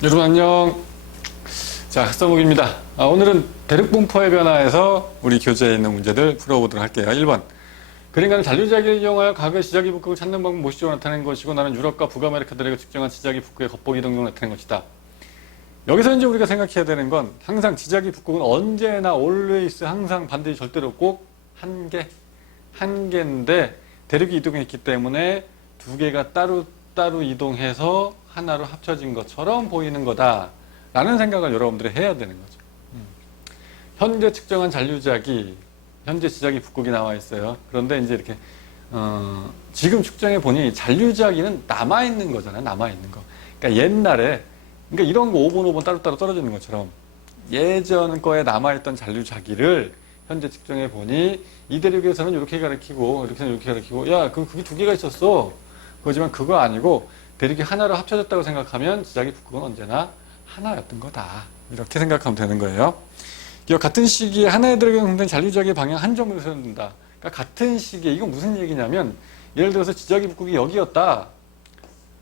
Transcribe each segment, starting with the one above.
여러분 안녕. 자, 흑서목입니다. 오늘은 대륙분포의 변화에서 우리 교재에 있는 문제들 풀어보도록 할게요. 1번. 그림과는 잔류자기를 이용하여 과거의 지자기 북극을 찾는 방법 모시적으로 나타낸 것이고 나는 유럽과 북아메리카 대륙에 측정한 지자기 북극의 겉보기 이동경을 나타낸 것이다. 여기서 이제 우리가 생각해야 되는 건 항상 지자기 북극은 언제나 always 항상 반드시 절대로 꼭 한 개인데 대륙이 이동했기 때문에 두 개가 따로 이동해서 하나로 합쳐진 것처럼 보이는 거다라는 생각을 여러분들이 해야 되는 거죠. 현재 측정한 잔류자기, 현재 지자기 북극이 나와 있어요. 그런데 이제 이렇게 지금 측정해 보니 잔류자기는 남아 있는 거잖아요. 남아 있는 거. 그러니까 옛날에 그러니까 이런 거 5번 5번 따로따로 떨어지는 것처럼 예전 거에 남아 있던 잔류자기를 현재 측정해 보니 이 대륙에서는 이렇게 가리키고 이렇게는 이렇게 가리키고 야, 그게 두 개가 있었어. 그거지만 그거 아니고 대륙이 하나로 합쳐졌다고 생각하면 지자기 북극은 언제나 하나였던 거다. 이렇게 생각하면 되는 거예요. 같은 시기에 하나의 대륙에 형성된 잔류자기의 방향 한 점으로 세운다. 그러니까 같은 시기에 이건 무슨 얘기냐면 예를 들어서 지자기 북극이 여기였다.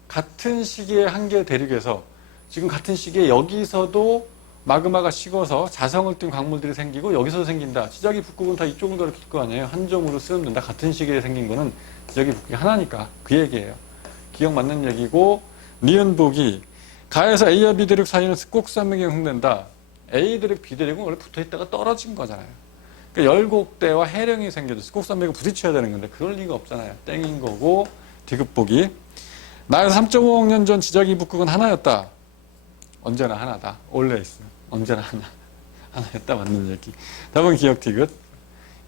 같은 시기에 한 개의 대륙에서 지금 같은 시기에 여기서도 마그마가 식어서 자성을 띤 광물들이 생기고 여기서도 생긴다. 지자기 북극은 다 이쪽을 가리킬 거 아니에요. 한 점으로 쓰면 된다. 같은 시기에 생긴 거는 지자기 북극이 하나니까 그 얘기예요. 기억 맞는 얘기고 니은 보기 가에서 A와 B 대륙 사이는 습곡산맥이 형성된다. A 대륙, B 대륙은 원래 붙어있다가 떨어진 거잖아요. 그러니까 열곡대와 해령이 생겨도 습곡산맥을 부딪혀야 되는 건데 그럴 리가 없잖아요. 땡인 거고 디귿 보기 나에서 3.5억 년 전 지자기 북극은 하나였다. 언제나 하나다. always. 언제나 하나였다. 맞는 얘기. 답은 기억 디귿.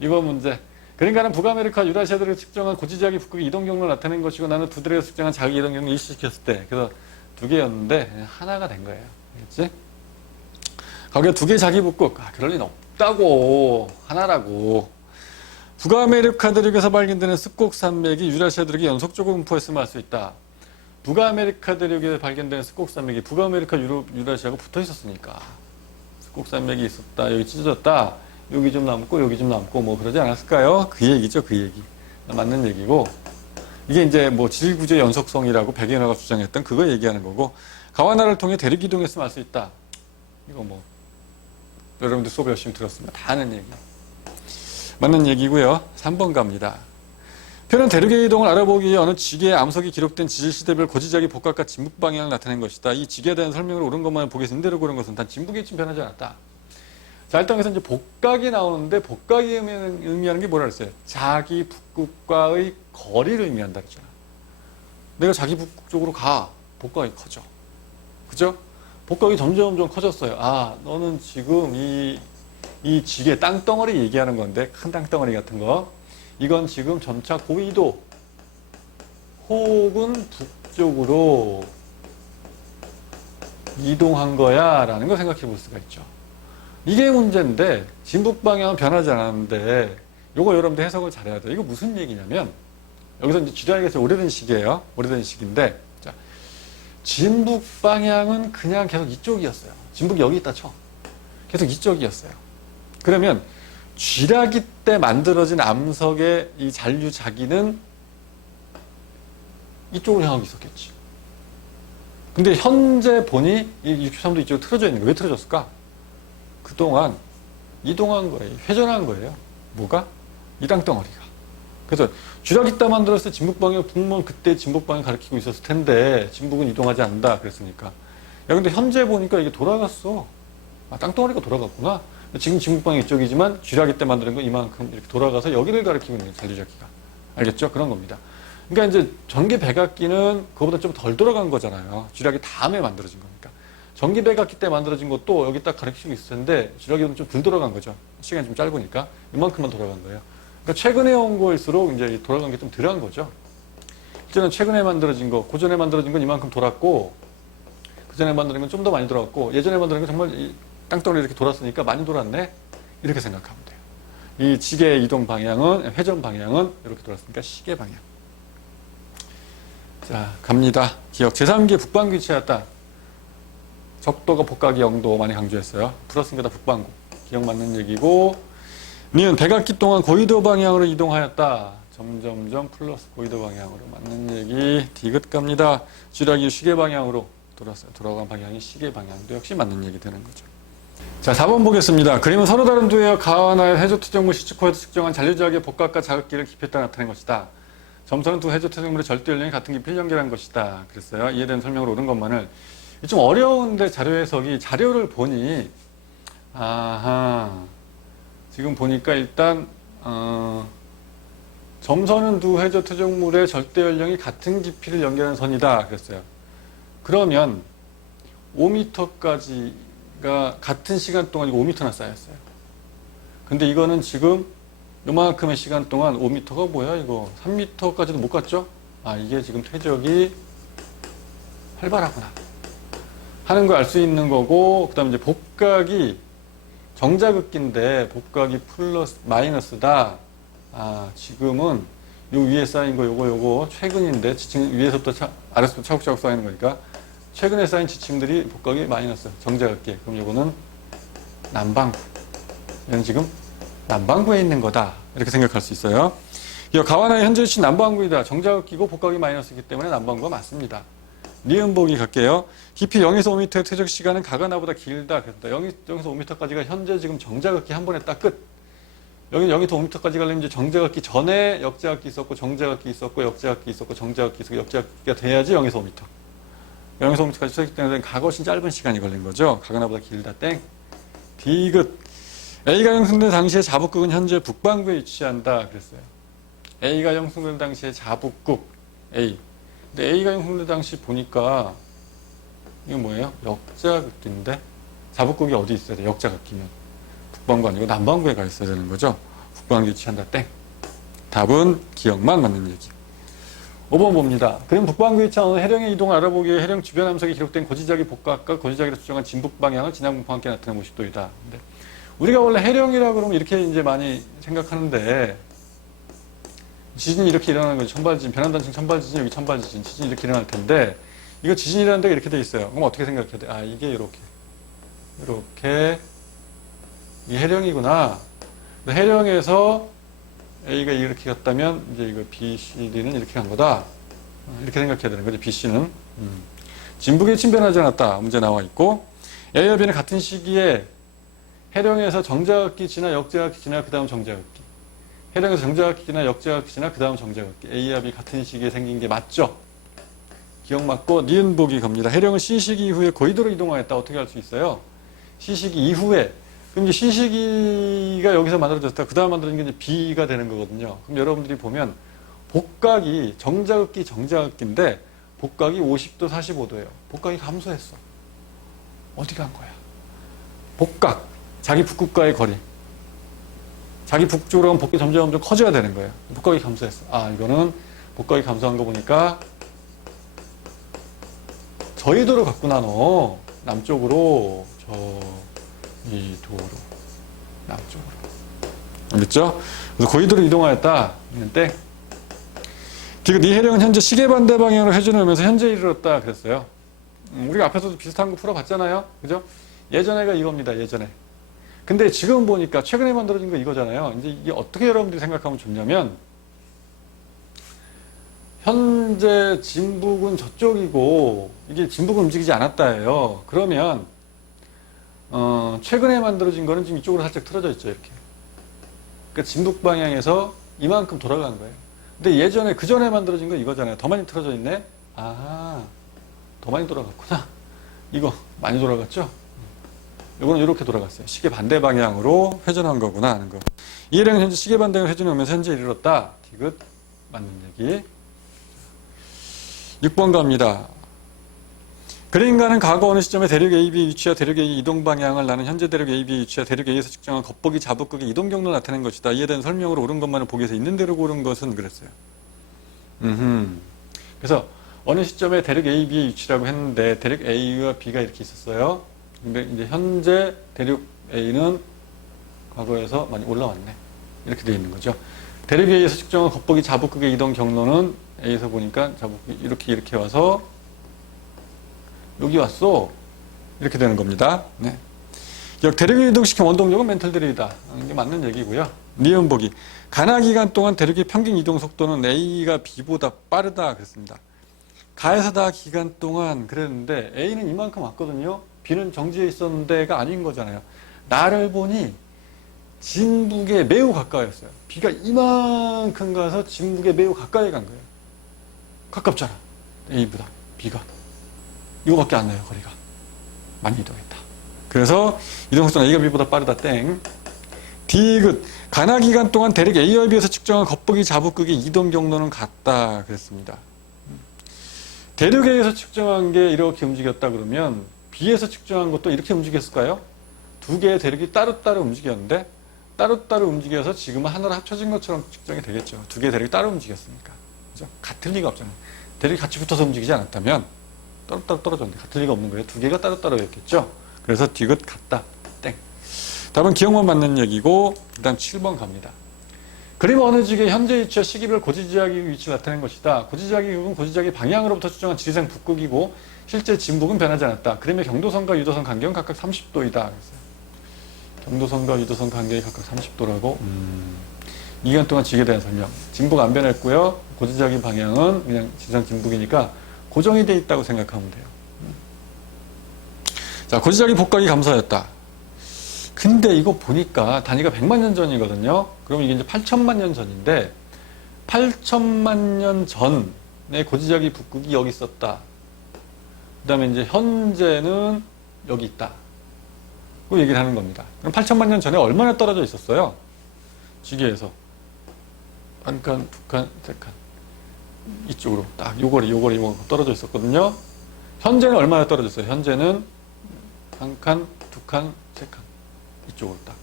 이번 문제. 그러니까는 북아메리카 유라시아들을 측정한 고지자기 북극의 이동 경로를 나타낸 것이고 나는 두 대륙에서 측정한 자기 이동 경로를 일시시켰을 때 그래서 두 개였는데 하나가 된 거예요. 알겠지? 거기에 두 개 자기 북극. 그럴 리는 없다고. 하나라고. 북아메리카 대륙에서 발견되는 습곡산맥이 유라시아 대륙에 연속적으로 분포했음을 알 수 있다. 북아메리카 대륙에 발견되는 습곡산맥이 북아메리카 유라시아가 붙어 있었으니까 습곡산맥이 있었다. 여기 찢어졌다. 여기 좀 남고 여기 좀 남고 뭐 그러지 않았을까요? 그 얘기죠. 그 얘기. 맞는 얘기고 이게 이제 뭐 지구구조의 연속성이라고 백연화가 주장했던 그거 얘기하는 거고 가와나를 통해 대륙 이동했으면 알 수 있다. 이거 뭐 여러분들 수업 열심히 들었습니다. 다 아는 얘기. 맞는 얘기고요. 3번 갑니다. 표는 대륙의 이동을 알아보기 위해 어느 지계의 암석이 기록된 지질시대별 고지자기 복각과 진북 방향을 나타낸 것이다. 이 지계에 대한 설명을 옳은 것만 보기 위해서 인대로 고른 것은 단 진북이 좀 변하지 않았다. 자, 일단 여기서 이제 복각이 나오는데 복각이 의미하는 게 뭐라 그랬어요? 자기 북극과의 거리를 의미한다 그랬잖아. 내가 자기 북극 쪽으로 가. 복각이 커져. 그죠? 복각이 점점 커졌어요. 아, 너는 지금 이 지계 땅덩어리 얘기하는 건데 큰 땅덩어리 같은 거 이건 지금 점차 고緯도 혹은 북쪽으로 이동한 거야 라는 걸 생각해 볼 수가 있죠. 이게 문제인데 진북 방향은 변하지 않았는데 요거 여러분들 해석을 잘해야 돼요. 이거 무슨 얘기냐면 여기서 이제 지도학에서 오래된 시기예요. 오래된 시기인데 자, 진북 방향은 그냥 계속 이쪽이었어요. 진북이 여기 있다 쳐. 계속 이쪽이었어요. 그러면 쥐라기 때 만들어진 암석의 이 잔류자기는 이쪽으로 향하고 있었겠지. 근데 현재 보니 이 63도 이쪽으로 틀어져 있는 거예요. 왜 틀어졌을까? 그동안 이동한 거예요. 회전한 거예요. 뭐가? 이 땅덩어리가. 그래서 쥐라기 때 만들었을 때 진북방향 북면 그때 진북방향 가리키고 있었을 텐데 진북은 이동하지 않는다 그랬으니까. 야 근데 현재 보니까 이게 돌아갔어. 아, 땅덩어리가 돌아갔구나. 지금 진북방향 이쪽이지만 쥐라기 때 만드는 건 이만큼 이렇게 돌아가서 여기를 가리키고 있는 잔류자기가. 알겠죠? 그런 겁니다. 그러니까 이제 전기 백악기는 그거보다 좀 덜 돌아간 거잖아요. 쥐라기 다음에 만들어진 거니까. 전기 백악기 때 만들어진 것도 여기 딱 가리키고 있을 텐데 쥐라기는 좀 덜 돌아간 거죠. 시간이 좀 짧으니까 이만큼만 돌아간 거예요. 그러니까 최근에 온 거일수록 이제 돌아간 게 좀 덜한 거죠. 이제는 최근에 만들어진 거, 고전에 만들어진 건 이만큼 돌았고 그 전에 만들어진 건 좀 더 많이 돌았고 예전에 만들어진 건 정말 땅덩어리 이렇게 돌았으니까 많이 돌았네. 이렇게 생각하면 돼요. 이 지계의 이동 방향은 회전 방향은 이렇게 돌았으니까 시계 방향. 자, 갑니다. 기억. 제3기 북반구 위치하였다. 적도가 복각이 0도 많이 강조했어요. 풀었으니까 다 북반구. 기억 맞는 얘기고 니은 백악기 동안 고緯도 방향으로 이동하였다. 점점점 플러스 고緯도 방향으로 맞는 얘기. 디귿 갑니다. 쥐라기 시계 방향으로 돌아간 방향이 시계 방향도 역시 맞는 얘기 되는 거죠. 자, 4번 보겠습니다. 그림은 서로 다른 두 해역 가와나의 해저 퇴적물 시츠코에서 측정한 잔류지역의 복각과 자극기를 기표했다 나타낸 것이다. 점선은 두 해저 퇴적물의 절대 연령이 같은 깊이를 연결한 것이다. 그랬어요. 이에 대한 설명으로 옳은 것만을. 좀 어려운데 자료 해석이, 자료를 보니 지금 보니까 일단 점선은 두 해저 퇴적물의 절대 연령이 같은 깊이를 연결하는 선이다. 그랬어요. 그러면 5m까지가 같은 시간 동안 5m나 쌓였어요. 근데 이거는 지금 요만큼의 시간 동안 5m가 뭐야 이거 3m까지도 못 갔죠? 이게 지금 퇴적이 활발하구나 하는 걸 알 수 있는 거고, 그 다음에 이제 복각이 정자극기인데 복각이 마이너스다. 지금은 요 위에 쌓인 거 요거 최근인데 지층 위에서부터 아래서부터 차곡차곡 쌓이는 거니까 최근에 쌓인 지층들이 복각이 마이너스 정자극기. 그럼 요거는 남반구. 얘는 지금 남반구에 있는 거다. 이렇게 생각할 수 있어요. 이 가와나의 현재 위치는 남반구이다. 정자극기고 복각이 마이너스이기 때문에 남반구가 맞습니다. 니은 보기 갈게요. 깊이 0에서 5m의 퇴적 시간은 가가나보다 길다. 그랬다. 0에서 5m까지가 현재 지금 정자극기 한 번에 딱 끝. 여기 0에서 5m까지 가려면 이제 정자극기 전에 역자극기 있었고, 정자극기 있었고, 역자극기 있었고, 정자극기 있었고, 역자극기가 돼야지 0에서 5m. 0에서 5m까지 퇴적되는 가것이 짧은 시간이 걸린 거죠. 가가나보다 길다. 땡. 디귿. A가 형성된 당시의 자북극은 현재 북반구에 위치한다. 그랬어요. A가 형성된 당시의 자북극. A. 근데 A가 형성된 당시 보니까 이건 뭐예요? 역자극기인데 자북극이 어디 있어야 돼? 역자극기면 북반구 아니고 남반구에 가 있어야 되는 거죠. 북반구에 위치한다. 땡. 답은 기억만 맞는 얘기. 5번 봅니다. 그럼 북반구에 위치한 해령의 이동을 알아보기 위해 해령 주변 함석에 기록된 고지자기 복각과 고지자기로 추정한 진북 방향을 진앙분포와 함께 나타낸 50도이다. 근데 우리가 원래 해령이라 그러면 이렇게 이제 많이 생각하는데, 지진이 이렇게 일어나는 거죠. 천발지진, 변환단층 천발지진, 여기 천발지진, 지진이 이렇게 일어날 텐데, 이거 지진이라는 데가 이렇게 돼 있어요. 그럼 어떻게 생각해야 돼? 이게 이렇게 이게 해령이구나. 해령에서 A가 이렇게 갔다면 이제 이거 BCD는 이렇게 간 거다. 이렇게 생각해야 되는 거죠. BC는 진북에 침변하지 않았다. 문제 나와 있고, A와 B는 같은 시기에 해령에서 정자극기 지나 역자극기 지나 그 다음 정자극기, 해령에서 정자극기 지나 역자극기 지나 그 다음 정자극기, A와 B 같은 시기에 생긴 게 맞죠? 기억 맞고 니은 보기 겁니다. 해령은 C시기 이후에 고緯도로 이동하였다. 어떻게 할 수 있어요? C시기 이후에. 그럼 이제 C시기가 여기서 만들어졌다. 그 다음 만들어진 게 이제 B가 되는 거거든요. 그럼 여러분들이 보면 복각이 정자극기 정자극기인데 복각이 50도 45도예요. 복각이 감소했어. 어디 간 거야? 복각. 자기 북극과의 거리. 자기 북쪽으로 가면 복각이 점점 커져야 되는 거예요. 복각이 감소했어. 이거는 복각이 감소한 거 보니까 저緯도로 갔구나, 너. 남쪽으로, 저緯도로. 남쪽으로. 알겠죠? 그래서 고緯도로 이동하였다. 땡. 디귿, 이 해령은 현재 시계 반대 방향으로 회전을 하면서 현재 이르렀다. 그랬어요. 우리가 앞에서도 비슷한 거 풀어봤잖아요. 그죠? 예전에가 이겁니다. 예전에. 근데 지금 보니까 최근에 만들어진 거 이거잖아요. 이제 이게 어떻게 여러분들이 생각하면 좋냐면, 현재 진북은 저쪽이고 이게 진북은 움직이지 않았다예요. 그러면 최근에 만들어진 거는 지금 이쪽으로 살짝 틀어져 있죠. 이렇게. 그러니까 진북 방향에서 이만큼 돌아간 거예요. 근데 예전에 그 전에 만들어진 거 이거잖아요. 더 많이 틀어져 있네. 더 많이 돌아갔구나. 이거 많이 돌아갔죠? 이거는 이렇게 돌아갔어요. 시계 반대 방향으로 회전한 거구나 하는 거. 이 해령은 현재 시계 반대로 회전하면서 현재 이르렀다. 디귿 맞는 얘기. 6번 갑니다. 그림과는 과거 어느 시점에 대륙 AB의 위치와 대륙 A 이동 방향을 나는 현재 대륙 AB의 위치와 대륙 A에서 측정한 겉보기 자북극의 이동 경로를 나타낸 것이다. 이에 대한 설명으로 옳은 것만을 보기에서 있는 대로 고른 것은 그랬어요. 그래서 어느 시점에 대륙 AB의 위치라고 했는데 대륙 A와 B가 이렇게 있었어요. 근데 이제 현재 대륙 A는 과거에서 많이 올라왔네. 이렇게 되어 있는 거죠. 대륙 A에서 측정한 겉보기 자북극의 이동 경로는 A에서 보니까 자북극이 이렇게 와서 여기 왔어. 이렇게 되는 겁니다. 네. 대륙을 이동시킨 원동력은 멘틀 대륙이다. 이게 맞는 얘기고요. 니은 보기. 가나 기간 동안 대륙의 평균 이동 속도는 A가 B보다 빠르다. 그랬습니다. 가에서 다 기간 동안 그랬는데 A는 이만큼 왔거든요. B는 정지해 있었는데가 아닌 거잖아요. 나를 보니 진북에 매우 가까이였어요. B가 이만큼 가서 진북에 매우 가까이 간 거예요. 가깝잖아. A보다 B가. 이거밖에 안 나요. 거리가. 많이 이동했다. 그래서 이동속도는 A가 B보다 빠르다. 땡. 디귿. 가나 기간 동안 대륙 A와 B에서 측정한 겉보기 자북극의 이동 경로는 같다. 그랬습니다. 대륙 A에서 측정한 게 이렇게 움직였다 그러면 B에서 측정한 것도 이렇게 움직였을까요? 두 개의 대륙이 따로따로 움직였는데 따로따로 움직여서 지금은 하나로 합쳐진 것처럼 측정이 되겠죠. 두 개의 대륙이 따로 움직였으니까. 그죠? 같을 리가 없잖아요. 대륙이 같이 붙어서 움직이지 않았다면 따로따로 떨어졌는데 같을 리가 없는 거예요. 두 개가 따로따로였겠죠. 그래서 디귿 같다. 땡. 답은 기억만 맞는 얘기고 그 다음 7번 갑니다. 그림 어느 지역의 현재 위치와 시기별 고지지각의 위치를 나타낸 것이다. 고지지각의 극은 고지지각의 방향으로부터 추정한 지리상 북극이고 실제 진북은 변하지 않았다. 그림의 경도선과 유도선 간격은 각각 30도이다. 경도선과 유도선 간격이 각각 30도라고. 2년 동안 지게 대한 설명. 진북 안 변했고요. 고지지각의 방향은 그냥 지리상 진북이니까 고정이 돼 있다고 생각하면 돼요. 자, 고지지각의 복각이 감소하였다. 근데 이거 보니까 단위가 100만 년 전이거든요. 그럼 이게 이제 8천만 년 전인데 8천만 년 전에 고지지각의 북극이 여기 있었다. 그 다음에 이제 현재는 여기 있다. 그 얘기를 하는 겁니다. 그럼 8천만 년 전에 얼마나 떨어져 있었어요? 지구에서 한 칸, 두 칸, 세 칸 이쪽으로 딱 요거리 떨어져 있었거든요. 현재는 얼마나 떨어져 있어요? 현재는 한 칸, 두 칸, 세 칸 이쪽으로 딱.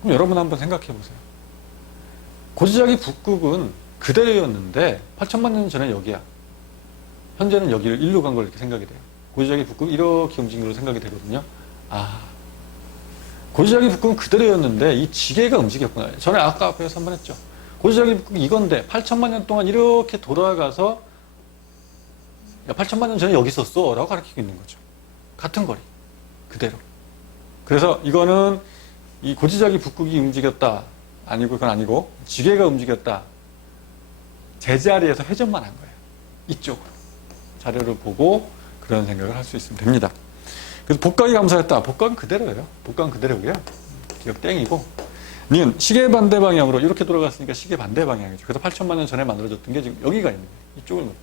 그럼 여러분 한번 생각해 보세요. 고지지각의 북극은 그대로였는데 8천만 년 전에 여기야. 현재는 여기를 일로 간 걸 이렇게 생각이 돼요. 고지지각의 북극이 이렇게 움직인 걸로 생각이 되거든요. 아, 고지지각의 북극은 그대로였는데 이 지게가 움직였구나. 전에 아까 앞에서 한번 했죠. 고지지각의 북극이 이건데 8천만 년 동안 이렇게 돌아가서 야, 8천만 년 전에 여기 있었어 라고 가르치고 있는 거죠. 같은 거리. 그대로. 그래서 이거는 이 고지지각의 북극이 움직였다. 아니고 그건 아니고 지게가 움직였다. 제자리에서 회전만 한 거예요. 이쪽으로. 자료를 보고 그런 생각을 할 수 있으면 됩니다. 그래서 복각이 감소했다. 복각은 그대로예요. 복각은 그대로고요. 기억 땡이고. 니은 시계 반대 방향으로 이렇게 돌아갔으니까 시계 반대 방향이죠. 그래서 8천만 년 전에 만들어졌던 게 지금 여기가 있는 거예요. 이쪽을 놓죠.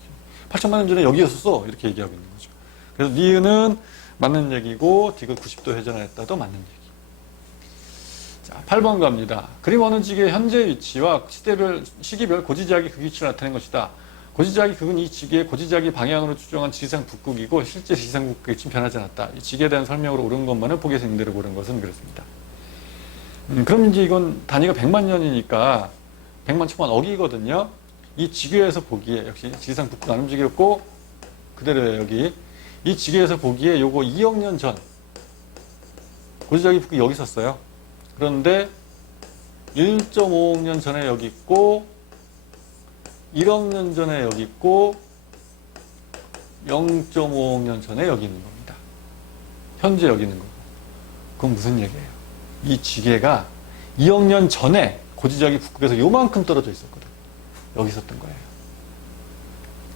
8천만 년 전에 여기였었어. 이렇게 얘기하고 있는 거죠. 그래서 니은은 맞는 얘기고 디귿 90도 회전했다도 맞는 얘기. 자, 8번 갑니다. 그림 어느 지게의 현재 위치와 시기별 고지지각의 극 위치를 나타낸 것이다. 고지지각의 극은 이 지게의 고지지각의 방향으로 추정한 지리상 북극이고 실제 지리상 북극이 지금 변하지 않았다. 이 지게에 대한 설명으로 옳은 것만은 보기에서 임대로 고른 것은 그렇습니다. 그럼 이제 이건 단위가 100만 년이니까 100만 천만 억이거든요. 이 지게에서 보기에 역시 지리상 북극 안 움직였고 그대로예요. 여기 이 지게에서 보기에 요거 2억 년 전 고지지각의 북극이 여기 있었어요. 그런데 1.5억 년 전에 여기 있고 1억 년 전에 여기 있고 0.5억 년 전에 여기 있는 겁니다. 현재 여기 있는 거고. 그건 무슨 얘기예요? 이 지게가 2억 년 전에 고지지각의 북극에서 요만큼 떨어져 있었거든. 여기 있었던 거예요.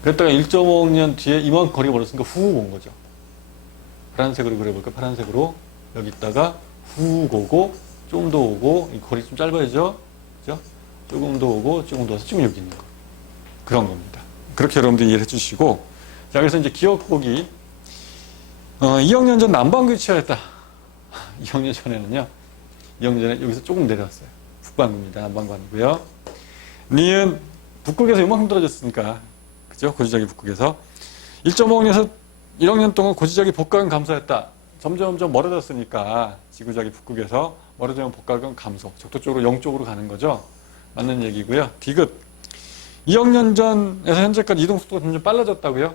그랬다가 1.5억 년 뒤에 이만큼 거리가 멀었으니까 훅 온 거죠. 파란색으로 그려볼까? 파란색으로 여기 있다가 훅 오고 조금 더 오고 이 거리 좀 짧아지죠? 그죠? 조금 더 오고 조금 더 와서 지금 여기 있는 거. 그런 겁니다. 그렇게 여러분들 이해를 해주시고 자 그래서 이제 기억 보기 2억 년 전 남반구 위치하였다. 2억 년 전에는요. 2억 년 전에 여기서 조금 내려왔어요. 북반구입니다. 남반구 아니고요. 니은 북극에서 이만큼 떨어졌으니까 그죠? 고지지각의 북극에서 1.5억 년에서 1억 년 동안 고지지각의 복각은 감소했다. 점점 멀어졌으니까 지구지각의 북극에서 멀어지면 복각은 감소. 적도 쪽으로 0쪽으로 가는 거죠. 맞는 얘기고요. 디귿 2억 년 전에서 현재까지 이동 속도가 점점 빨라졌다고요?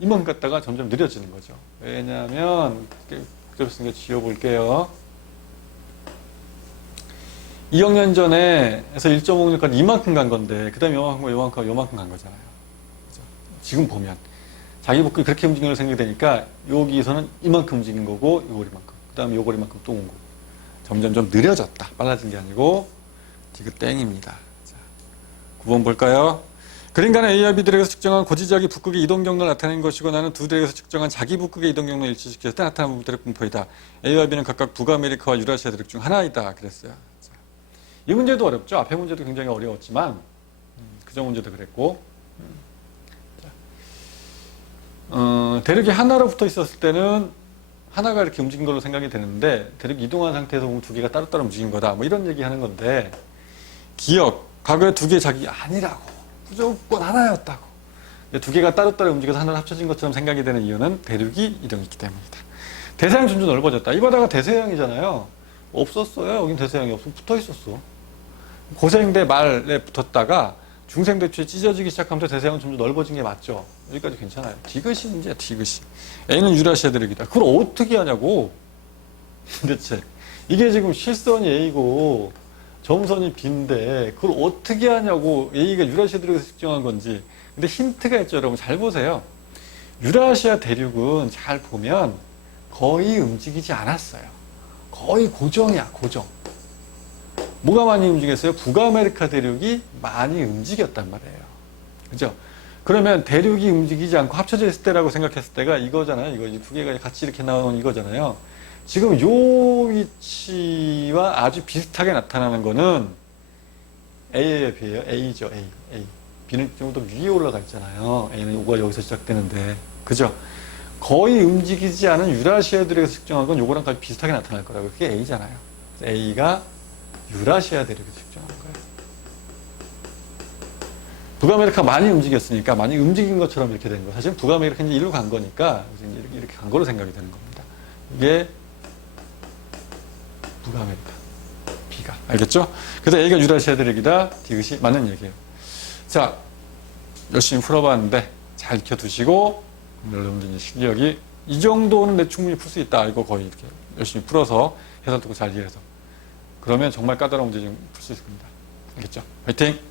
이만 갔다가 점점 느려지는 거죠. 왜냐하면 복잡했으니까 지워볼게요. 2억 년 전에서 1.5억 년까지 이만큼 간 건데 그 다음에 요만큼 간 거잖아요. 그죠? 지금 보면 자기 복근이 그렇게 움직이는 걸 생각되니까 여기서는 이만큼 움직인 거고 요 거리만큼 그 다음에 요 거리만큼 또 온 거고 점점 좀 느려졌다. 빨라진 게 아니고 디귿 땡입니다. 자, 9번 볼까요? 그림가는 A와 B 대륙에서 측정한 고지자기 북극의 이동 경로를 나타낸 것이고 나는 두 대륙에서 측정한 자기 북극의 이동 경로를 일치시켰을 때 나타난 부분 대륙 분포이다. A와 B는 각각 북아메리카와 유라시아 대륙 중 하나이다. 그랬어요. 자, 이 문제도 어렵죠. 앞에 문제도 굉장히 어려웠지만 그전 문제도 그랬고 대륙이 하나로 붙어 있었을 때는 하나가 이렇게 움직인 걸로 생각이 되는데 대륙이 이동한 상태에서 보면 두 개가 따로따로 움직인 거다. 뭐 이런 얘기 하는 건데 기억, 과거에 두 개의 자기 아니라고. 무조건 하나였다고. 두 개가 따로따로 움직여서 하나로 합쳐진 것처럼 생각이 되는 이유는 대륙이 이동했기 때문이다. 대서양 점점 넓어졌다. 이 바다가 대서양이잖아요. 없었어요. 여긴 대서양이 없어. 붙어 있었어. 고생대 말에 붙었다가 중생대추에 찢어지기 시작하면서 대서양은 점점 넓어진 게 맞죠. 여기까지 괜찮아요. 디귿이 문제야, 디귿이. A는 유라시아 대륙이다. 그걸 어떻게 하냐고. 도대체. 이게 지금 실선이 A고 점선이 B인데 그걸 어떻게 하냐고. A가 유라시아 대륙에서 측정한 건지. 근데 힌트가 있죠. 여러분 잘 보세요. 유라시아 대륙은 잘 보면 거의 움직이지 않았어요. 거의 고정이야, 고정. 뭐가 많이 움직였어요? 북아메리카 대륙이 많이 움직였단 말이에요. 그죠? 그러면 대륙이 움직이지 않고 합쳐져 있을 때라고 생각했을 때가 이거잖아요. 이거 두 개가 같이 이렇게 나오는 이거잖아요. 지금 요 위치와 아주 비슷하게 나타나는 거는 A예요, B예요? A죠, A. B는 좀 더 위에 올라가 있잖아요. A는 요거가 여기서 시작되는데. 그죠? 거의 움직이지 않은 유라시아 대륙에서 측정한 건 요거랑 같이 비슷하게 나타날 거라고. 그게 A잖아요. A가 유라시아 대륙에서 측정한 거예요. 북아메리카 많이 움직였으니까 많이 움직인 것처럼 이렇게 된 거예요. 사실 북아메리카 이제 일로 간 거니까 이렇게 간 거로 생각이 되는 겁니다. 이게 북아메리카, B가. 알겠죠? 그래서 A가 유라시아 대륙이다. 디귿이 맞는 얘기예요. 자, 열심히 풀어봤는데 잘 익혀두시고 여러분들 실력이 이 정도는 내 충분히 풀 수 있다. 이거 거의 이렇게 열심히 풀어서 해설 듣고 잘 이해해서 그러면 정말 까다로운 문제 좀 풀 수 있을 겁니다. 알겠죠? 화이팅!